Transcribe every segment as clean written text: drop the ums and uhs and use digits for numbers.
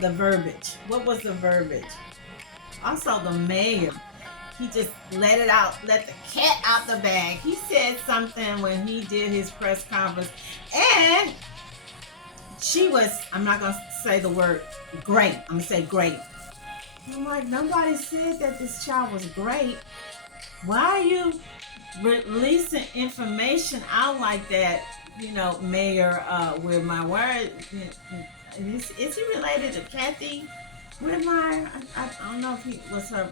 the verbiage. What was the verbiage? Also, the mayor, he just let it out, let the cat out the bag. He said something when he did his press conference, and she was, I'm not going to say the word great, I'm going to say great. I'm like, nobody said that this child was great. Why are you releasing information out like that? You know, Mayor with my word. Is he related to Kathy Whitmire? I don't know if he was her,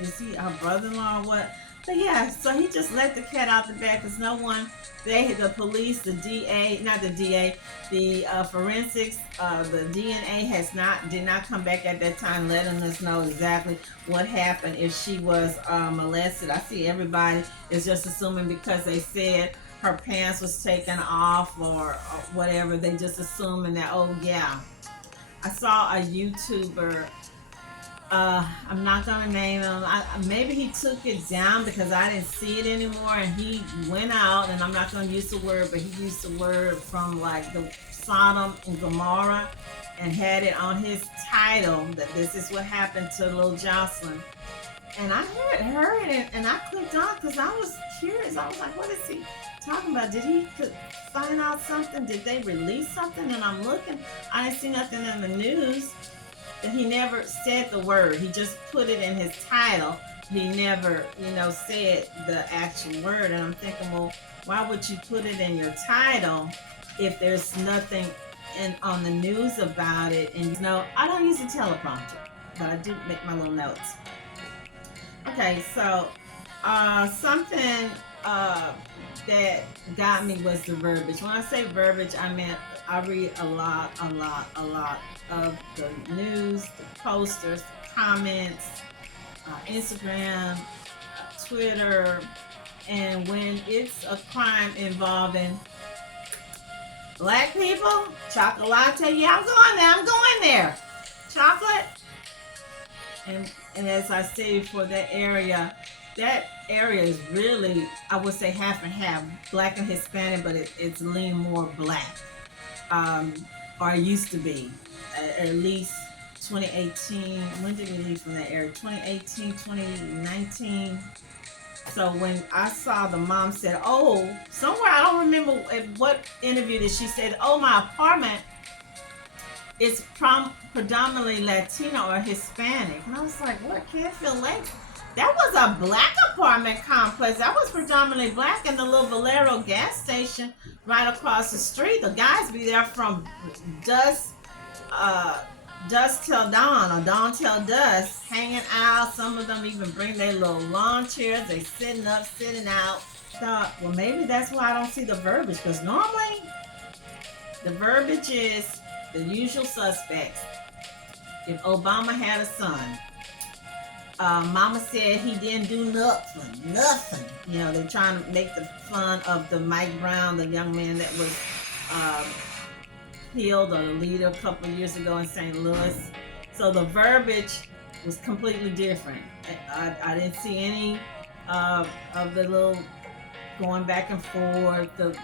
is he her brother-in-law or what? But yeah, so he just let the cat out the bag because no one, the police, the DA, not the DA, the forensics, the DNA did not come back at that time letting us know exactly what happened if she was molested. I see everybody is just assuming because they said her pants was taken off or whatever, they just assuming that, oh yeah. I saw a YouTuber, I'm not gonna name him. Maybe he took it down because I didn't see it anymore, and he went out. And I'm not gonna use the word, but he used the word from like the Sodom and Gomorrah, and had it on his title that this is what happened to little Jocelyn. And I heard it, and I clicked on because I was curious. I was like, what is he talking about? Did he find out something? Did they release something? And I'm looking. I didn't see nothing in the news. And he never said the word. He just put it in his title. He never, said the actual word. And I'm thinking, well, why would you put it in your title if there's nothing on the news about it? And I don't use a teleprompter, but I do make my little notes. Okay, so something that got me was the verbiage. When I say verbiage, I meant I read a lot of the news, the posters, the comments, Instagram, Twitter, and when it's a crime involving black people, chocolate, yeah, I'm going there. Chocolate. And as I say, for that area is really, I would say half and half, black and Hispanic, but it's lean more black, or it used to be, at least 2018. When did we leave from that area? 2018, 2019. So when I saw the mom said, oh, somewhere, I don't remember what interview that she said, oh, my apartment is predominantly Latino or Hispanic. And I was like, what, Canfield Lake? That was a black apartment complex. That was predominantly black, in the little Valero gas station right across the street. The guys be there from dusk till dawn, or dawn till dusk, hanging out. Some of them even bring their little lawn chairs. They sitting up, sitting out. Thought, well, maybe that's why I don't see the verbiage, because normally the verbiage is the usual suspects. If Obama had a son, Mama said he didn't do nothing. They're trying to make the fun of the Mike Brown, the young man that was killed, or the leader a couple of years ago in St. Louis. So the verbiage was completely different. I didn't see any of the little going back and forth, the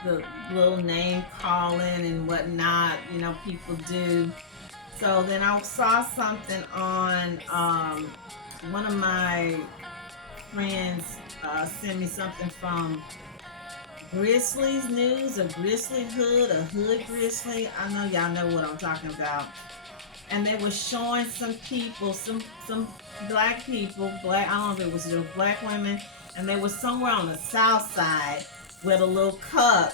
little name calling and whatnot, people do. So then I saw something on, one of my friends sent me something from Grizzlies News, or Grizzly Hood, or Hood Grizzly. I know y'all know what I'm talking about. And they were showing some people, some black people, I don't know if it was just black women, and they were somewhere on the south side with a little cup,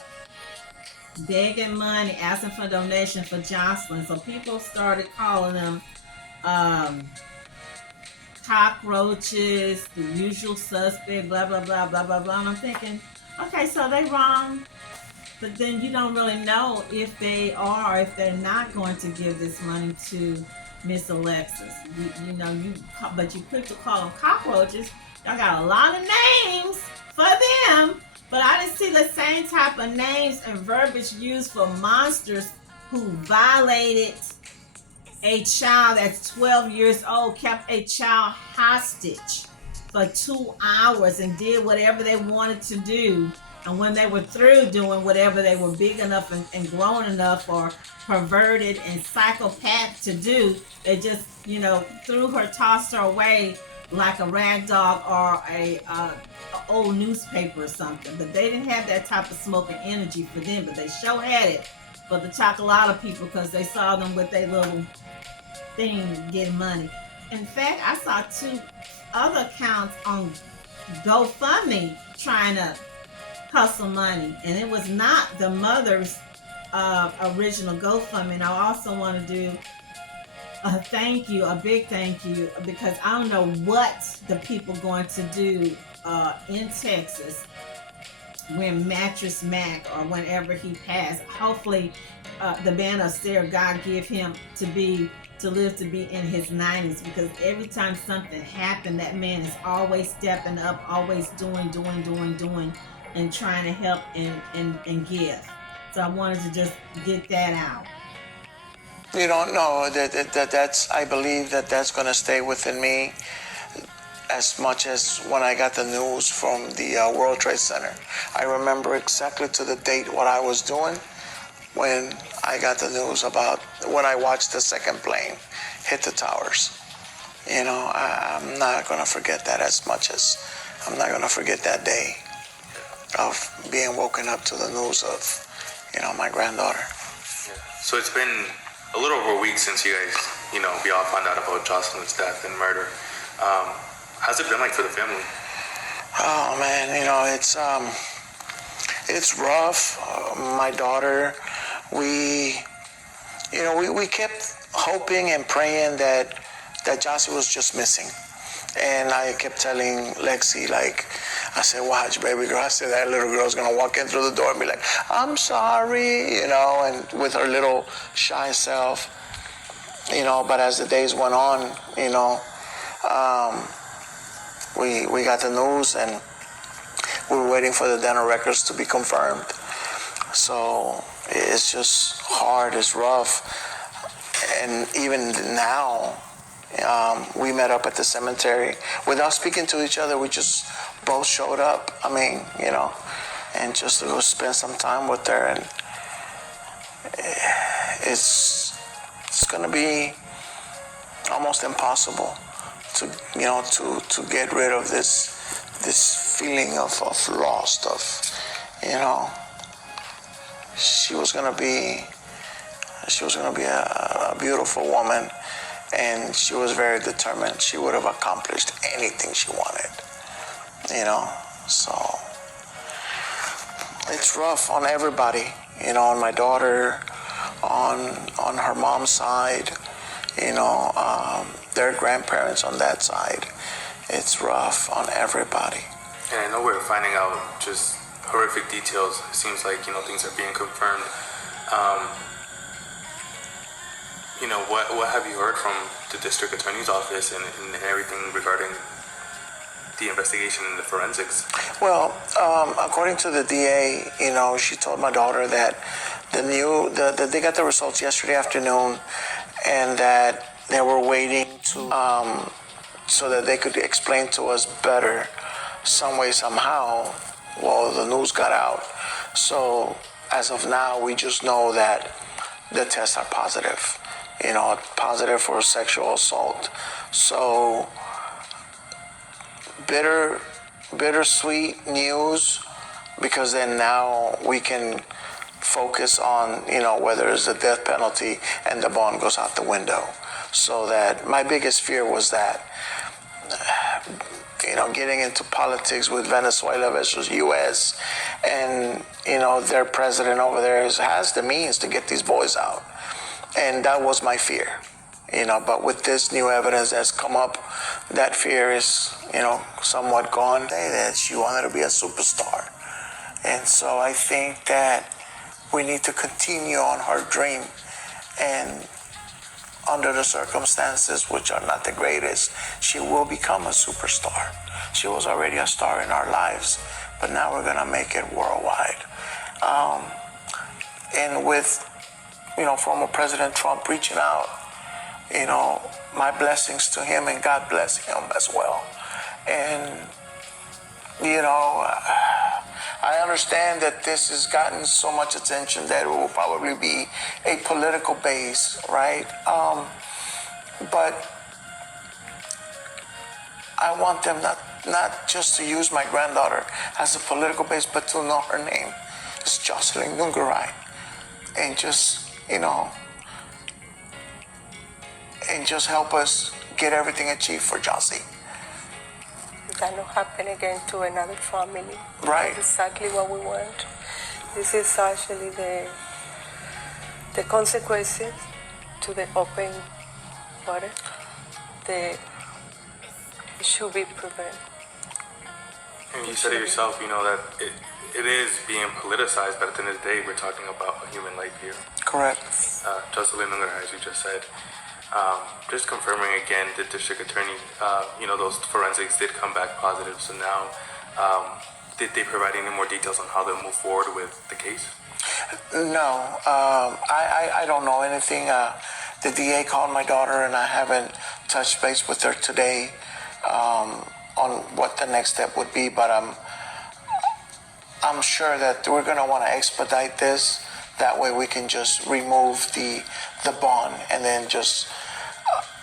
begging money, asking for donation for Jocelyn. So people started calling them cockroaches, the usual suspect, blah, blah, blah, blah, blah, blah. And I'm thinking, okay, so they wrong, but then you don't really know if they are or if they're not going to give this money to Miss Alexis. But you quick to call them cockroaches. Y'all got a lot of names for them, but I didn't see the same type of names and verbiage used for monsters who violated a child that's 12 years old, kept a child hostage for 2 hours and did whatever they wanted to do And when they were through doing whatever they were big enough and grown enough or perverted and psychopath to do, they just, threw her, tossed her away like a rag dog or a old newspaper or something. But they didn't have that type of smoking energy for them, but they sure had it for the chocolate people because they saw them with their little thing getting money. In fact, I saw two other accounts on GoFundMe trying to hustle money, and it was not the mother's original GoFundMe. And I also want to do a thank you, a big thank you, because I don't know what the people going to do in Texas when Mattress Mac or whenever he passed. Hopefully, the man upstairs, God give him to live to be in his 90s, because every time something happened, that man is always stepping up, always doing, and trying to help and give. So I wanted to just get that out. You don't know that's. I believe that's going to stay within me as much as when I got the news from the World Trade Center. I remember exactly to the date what I was doing when I got the news about when I watched the second plane hit the towers. I'm not going to forget that as much as I'm not going to forget that day of being woken up to the news of, my granddaughter. Yeah. So it's been a little over a week since you guys, we all found out about Jocelyn's death and murder. How's it been like for the family? Oh man, it's rough. My daughter, we kept hoping and praying that Jocelyn was just missing. And I kept telling Lexi, I said, watch, baby girl. I said, that little girl's going to walk in through the door and be like, I'm sorry, and with her little shy self, but as the days went on, we got the news and we were waiting for the dental records to be confirmed. So it's just hard, it's rough. And even now, we met up at the cemetery. Without speaking to each other, we just both showed up. And just to go spend some time with her. And it's going to be almost impossible to get rid of this feeling of lost, she was going to be a beautiful woman. And she was very determined. She would have accomplished anything she wanted, So it's rough on everybody, on my daughter, on her mom's side, their grandparents on that side. It's rough on everybody. And I know we're finding out just horrific details. It seems like, things are being confirmed. What have you heard from the district attorney's office and everything regarding the investigation and the forensics? Well, according to the DA, she told my daughter that they got the results yesterday afternoon, and that they were waiting to so that they could explain to us better, some way, somehow. Well, the news got out. So as of now, we just know that the tests are positive. Positive for sexual assault. So bittersweet news, because then now we can focus on, whether it's the death penalty and the bond goes out the window. So that my biggest fear was that, getting into politics with Venezuela versus U.S. and, their president over there has the means to get these boys out. And that was my fear, but with this new evidence that's come up, that fear is, somewhat gone. That she wanted to be a superstar. And so I think that we need to continue on her dream, and under the circumstances, which are not the greatest, she will become a superstar. She was already a star in our lives, but now we're going to make it worldwide. And with former President Trump reaching out, my blessings to him, and God bless him as well. And, I understand that this has gotten so much attention that it will probably be a political base, right? But I want them not just to use my granddaughter as a political base, but to know her name. It's Jocelyn Nungaray. And just, and just help us get everything achieved for Josie. That not happen again to another family. Right. That's exactly what we want. This is actually the consequences to the open water. It should be prevented. And you said it yourself, that it is being politicized, but at the end of the day, we're talking about a human life here. Correct. Jocelyn Nungaray, as you just said. Just confirming again, the district attorney, those forensics did come back positive. So now, did they provide any more details on how they'll move forward with the case? No, I don't know anything. The DA called my daughter, and I haven't touched base with her today on what the next step would be. But I'm sure that we're going to want to expedite this. That way we can just remove the bond, and then just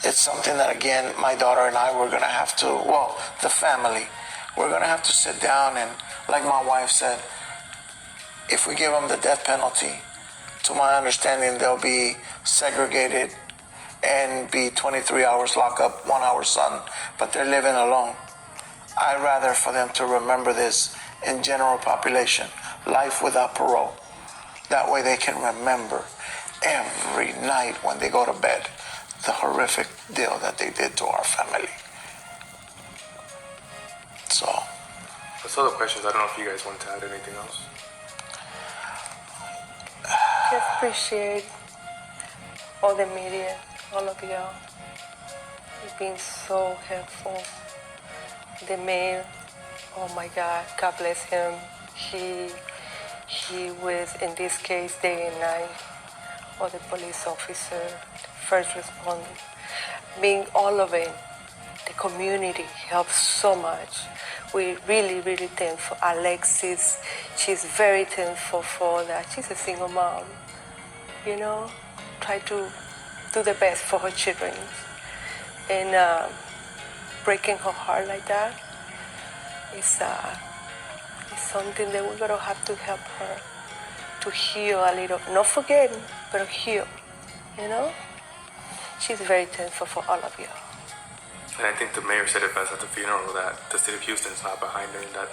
it's something that, again, my daughter and I, we're going to have to, the family, we're going to have to sit down and, like my wife said, if we give them the death penalty, to my understanding, they'll be segregated and be 23 hours lockup, 1 hour son, but they're living alone. I'd rather for them to remember this in general population, life without parole. That way they can remember every night when they go to bed the horrific deal that they did to our family. So. That's all the questions. I don't know if you guys want to add anything else. Just appreciate all the media, all of y'all. You've been so helpful. The mayor, oh my God, God bless him. He was, in this case, day and night, or the police officer, first responder. Being all of it, the community helps so much. We really, really thankful. Alexis, she's very thankful for that. She's a single mom, try to do the best for her children. And breaking her heart like that is something that we're going to have to help her to heal a little. Not forget, but heal, She's very thankful for all of you. And I think the mayor said it best at the funeral, that the city of Houston's not behind her, and that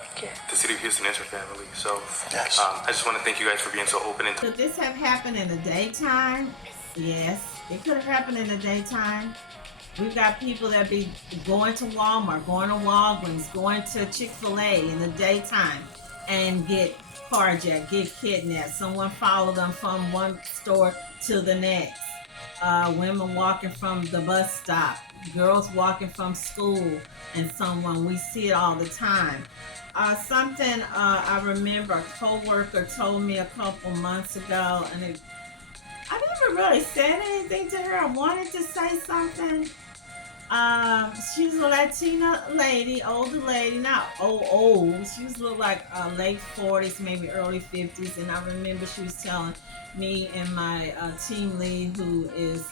the city of Houston is her family. So yes. I just want to thank you guys for being so open. Could this have happened in the daytime? Yes, it could have happened in the daytime. We've got people that be going to Walmart, going to Walgreens, going to Chick-fil-A in the daytime and get carjacked, get kidnapped. Someone follow them from one store to the next. Women walking from the bus stop, girls walking from school, and we see it all the time. Something I remember a co-worker told me a couple months ago, and I never really said anything to her. I wanted to say something. She's a Latina lady, older lady, not old. She was like late 40s, maybe early 50s. And I remember she was telling me and my team lead, who is,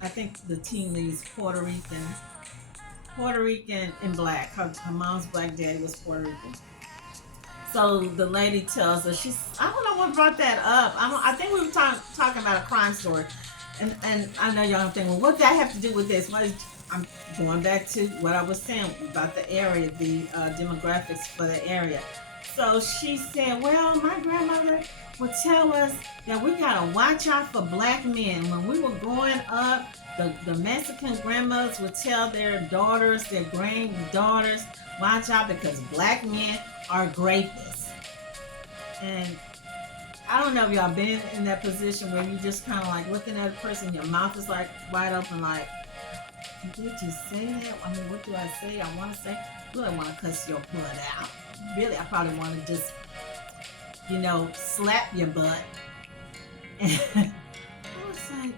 I think the team lead is Puerto Rican and black. Her mom's black, daddy was Puerto Rican. So the lady tells her, I don't know what brought that up. I think we were talking about a crime story. And I know y'all thinking, well, what did that have to do with this? I'm going back to what I was saying about the area, the demographics for the area. So she said, well, my grandmother would tell us that we got to watch out for black men. When we were growing up, the Mexican grandmothers would tell their daughters, their granddaughters, watch out because black men are rapists. And I don't know if y'all been in that position where you just kind of like looking at a person, your mouth is like wide open, like, did you say that? I mean, what do I say? I want to say, really want to cuss your butt out. Really, I probably want to just, slap your butt. And I was like,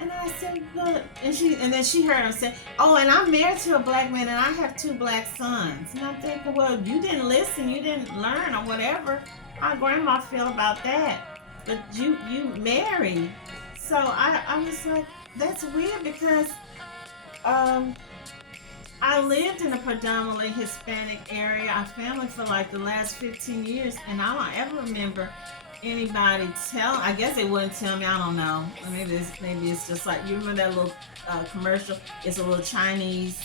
And I said, "Look," and then she heard him say, "Oh, and I'm married to a black man, and I have 2 black sons." And I'm thinking, well, you didn't listen, you didn't learn, or whatever. How grandma feel about that? But you married, so I was like, that's weird because um I lived in a predominantly Hispanic area. Our family for like the last 15 years, and I don't ever remember anybody tell. I guess they wouldn't tell me. I don't know. Maybe it's just like you remember that little commercial. It's a little Chinese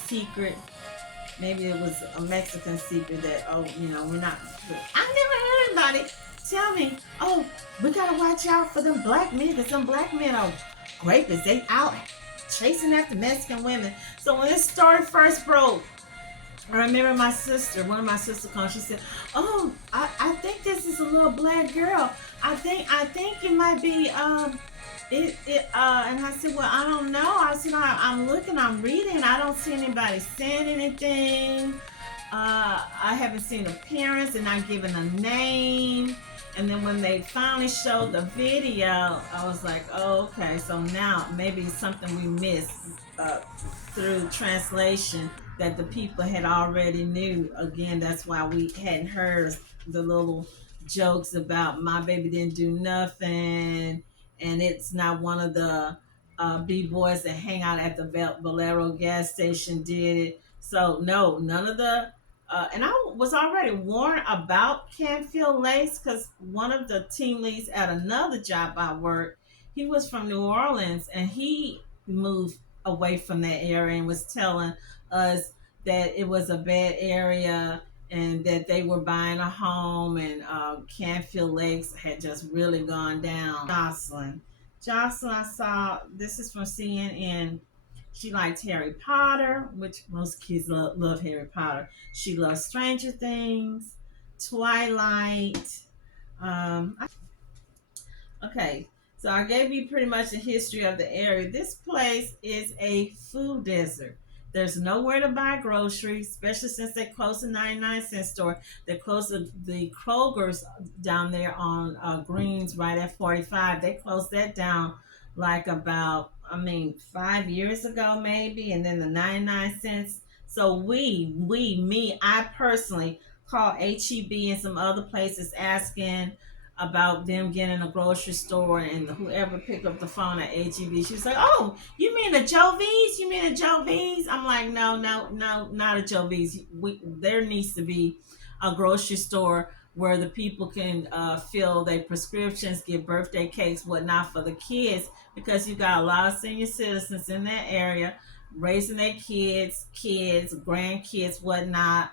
secret. Maybe it was a Mexican secret that we're not. I never heard anybody tell me. Oh, we gotta watch out for them black men because some black men are rapists. They out chasing after Mexican women. So when this story first broke, I remember one of my sisters called. She said, "Oh, I think this is a little black girl. I think it might be it." And I said, "Well, I don't know." I said, "I'm looking, I'm reading. I don't see anybody saying anything. I haven't seen a parents and not given a name." And then when they finally showed the video, I was like, "Oh, okay. So now maybe it's something we missed uh, through translation that the people had already knew." Again, that's why we hadn't heard the little jokes about my baby didn't do nothing, and it's not one of the b boys that hang out at the Valero gas station did it. So no, none of the and I was already warned about Canfield Lakes because one of the team leads at another job I worked, he was from New Orleans and he moved away from that area and was telling us that it was a bad area and that they were buying a home and Canfield Lakes had just really gone down. Jocelyn, I saw this is from CNN. She liked Harry Potter, which most kids love Harry Potter. She loves Stranger Things, Twilight. Um, Okay, so I gave you pretty much the history of the area. This place is a food desert. There's nowhere to buy groceries, especially since they closed the 99-cent store. They closed the Kroger's down there on Greens right at 45. They closed that down like about, 5 years ago maybe, and then the 99 cents. So I personally called HEB and some other places asking about them getting a grocery store, and whoever picked up the phone at HEB, she was like, "Oh, you mean a Joe V's? You mean a Joe V's?" I'm like, "No, no, no, not a Joe V's. There needs to be a grocery store where the people can fill their prescriptions, get birthday cakes, whatnot for the kids, because you got a lot of senior citizens in that area raising their kids, grandkids, whatnot.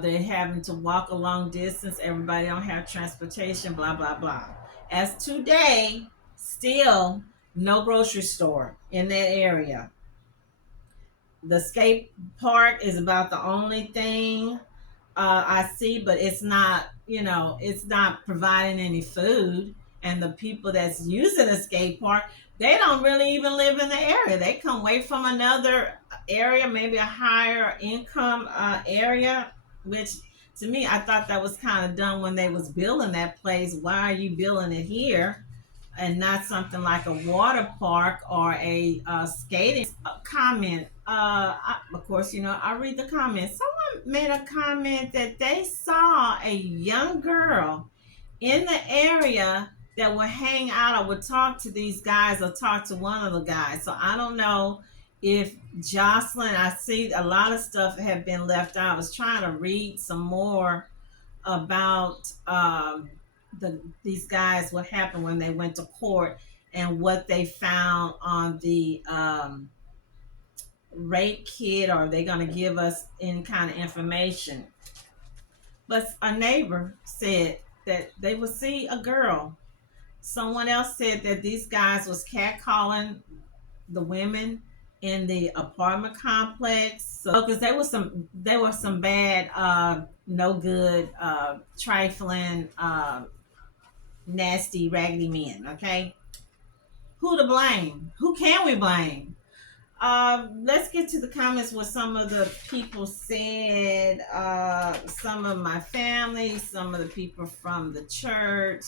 They're having to walk a long distance. Everybody don't have transportation, blah, blah, blah. As today, still no grocery store in that area. The skate park is about the only thing I see, but it's not providing any food. And the people that's using the skate park, they don't really even live in the area. They come away from another area, maybe a higher income area, which to me, I thought that was kind of dumb when they was building that place. Why are you building it here? And not something like a water park or a skating comment. Of course, I read the comments. Someone made a comment that they saw a young girl in the area that would hang out or would talk to these guys or talk to one of the guys. So I don't know if Jocelyn, I see a lot of stuff have been left out. I was trying to read some more about these guys, what happened when they went to court, and what they found on the rape kit. Or are they going to give us any kind of information? But a neighbor said that they would see a girl. Someone else said that these guys was catcalling the women in the apartment complex. So because there were some bad, no good, trifling, nasty, raggedy men. Okay, who to blame? Who can we blame? Let's get to the comments. What some of the people said. Some of my family, some of the people from the church,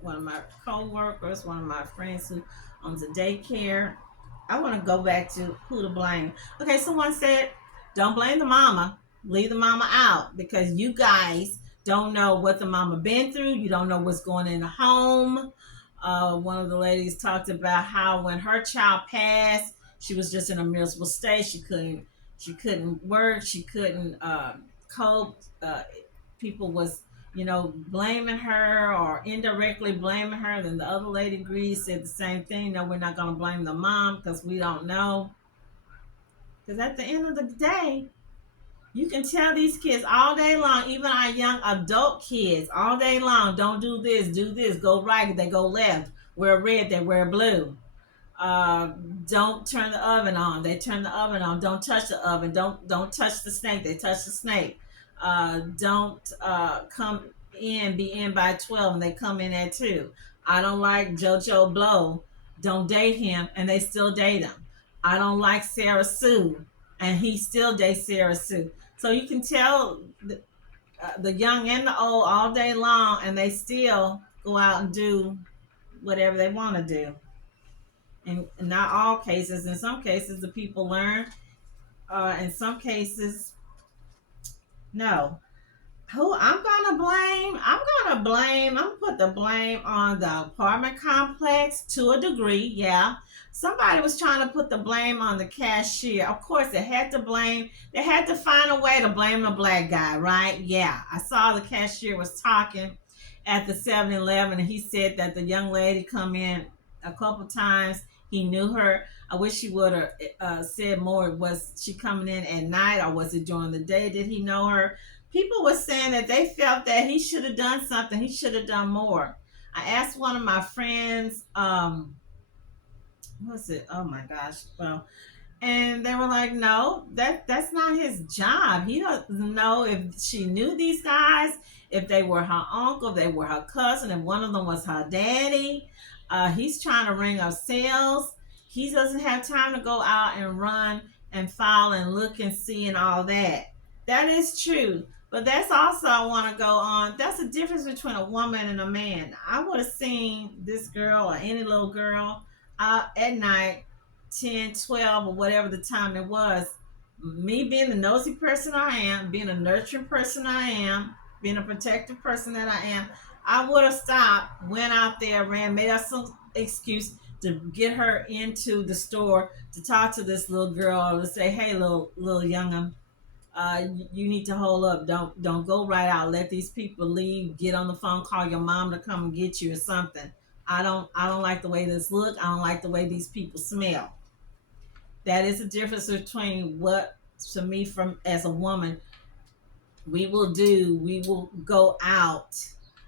one of my co-workers, one of my friends who on the daycare. I want to go back to who to blame. Okay, someone said, don't blame the mama. Leave the mama out because you guys don't know what the mama been through. You don't know what's going in the home. One of the ladies talked about how when her child passed, she was just in a miserable state. She couldn't work. She couldn't cope. People was blaming her or indirectly blaming her. Then the other lady agreed, said the same thing. No, we're not going to blame the mom because we don't know. Because at the end of the day, you can tell these kids all day long, even our young adult kids, all day long, don't do this, go right, they go left, wear red, they wear blue. uh, don't turn the oven on. They turn the oven on. Don't touch the oven. Don't touch the snake. They touch the snake. Don't come in. Be in by 12, and they come in at 2. I don't like JoJo Blow. Don't date him, and they still date him. I don't like Sarah Sue, and he still dates Sarah Sue. So you can tell the young and the old all day long, and they still go out and do whatever they want to do. And not all cases. In some cases, the people learn. In some cases, no. Who I'm gonna blame? I'm gonna put the blame on the apartment complex to a degree. Yeah, somebody was trying to put the blame on the cashier. Of course, they had to blame. They had to find a way to blame the black guy, right? Yeah, I saw the cashier was talking at the 7-Eleven, and he said that the young lady come in a couple times. He knew her. I wish he would have said more. Was she coming in at night or was it during the day? Did he know her? People were saying that they felt that he should have done something. He should have done more. I asked one of my friends, what's it? Oh my gosh. Well, and they were like, no, that's not his job. He doesn't know if she knew these guys, if they were her uncle, if they were her cousin, if one of them was her daddy. He's trying to ring up sales. He doesn't have time to go out and run and file and look and see and all that. That is true. But that's also, I want to go on. That's the difference between a woman and a man. I would have seen this girl or any little girl out at night, 10, 12, or whatever the time it was. Me being the nosy person I am, being a nurturing person I am, being a protective person that I am, I would have stopped, went out there, ran, made up some excuse to get her into the store to talk to this little girl or to say, "Hey, little young'un, you need to hold up. Don't go right out. Let these people leave. Get on the phone. Call your mom to come and get you or something. I don't like the way this look. I don't like the way these people smell." That is the difference between what, to me, from as a woman, we will do. We will go out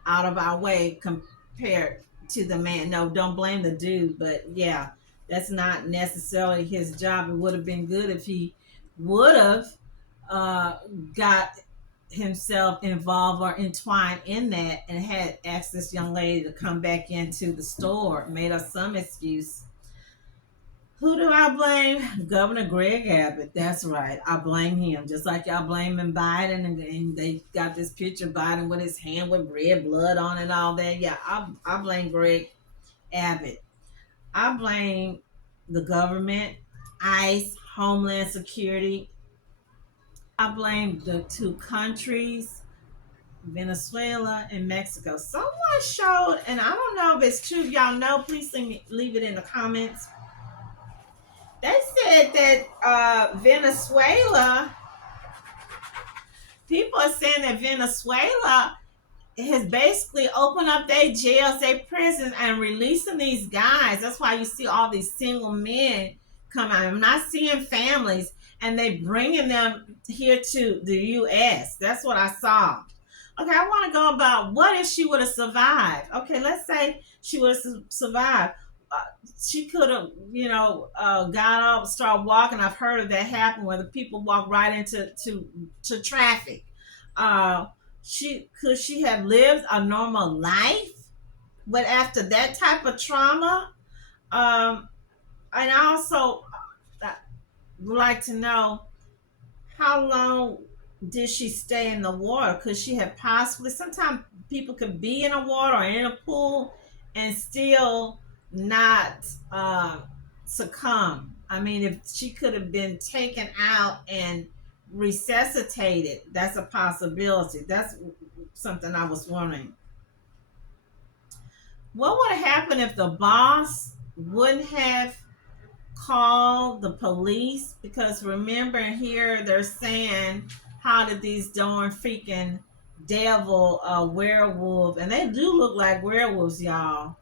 of our way compared to the man. No, don't blame the dude, but yeah, that's not necessarily his job. It would have been good if he would have uh, got himself involved or entwined in that and had asked this young lady to come back into the store, made up some excuse. Who do I blame? Governor Greg Abbott. That's right. I blame him. Just like y'all blaming Biden, and they got this picture of Biden with his hand with red blood on it and all that. Yeah, I blame Greg Abbott. I blame the government, ICE, Homeland Security. I blame the two countries, Venezuela and Mexico. Someone showed, and I don't know if it's true. If y'all know, please leave it in the comments. They said that Venezuela, people are saying that Venezuela has basically opened up their jails, their prisons, and releasing these guys. That's why you see all these single men come out. I'm not seeing families, and they bringing them here to the U.S. That's what I saw. Okay, I want to go about what if she would have survived. Okay, let's say she would have survived. She could have, got up, start walking. I've heard of that happen where the people walk right into to traffic. Uh, she have lived a normal life, but after that type of trauma, um, and I also would like to know how long did she stay in the water? Could she have possibly? Sometimes people could be in a water or in a pool and still not succumb. I mean, if she could have been taken out and resuscitated, that's a possibility. That's something I was wondering. What would have happened if the boss wouldn't have called the police? Because remember, here they're saying, how did these darn freaking devil werewolf, and they do look like werewolves, y'all.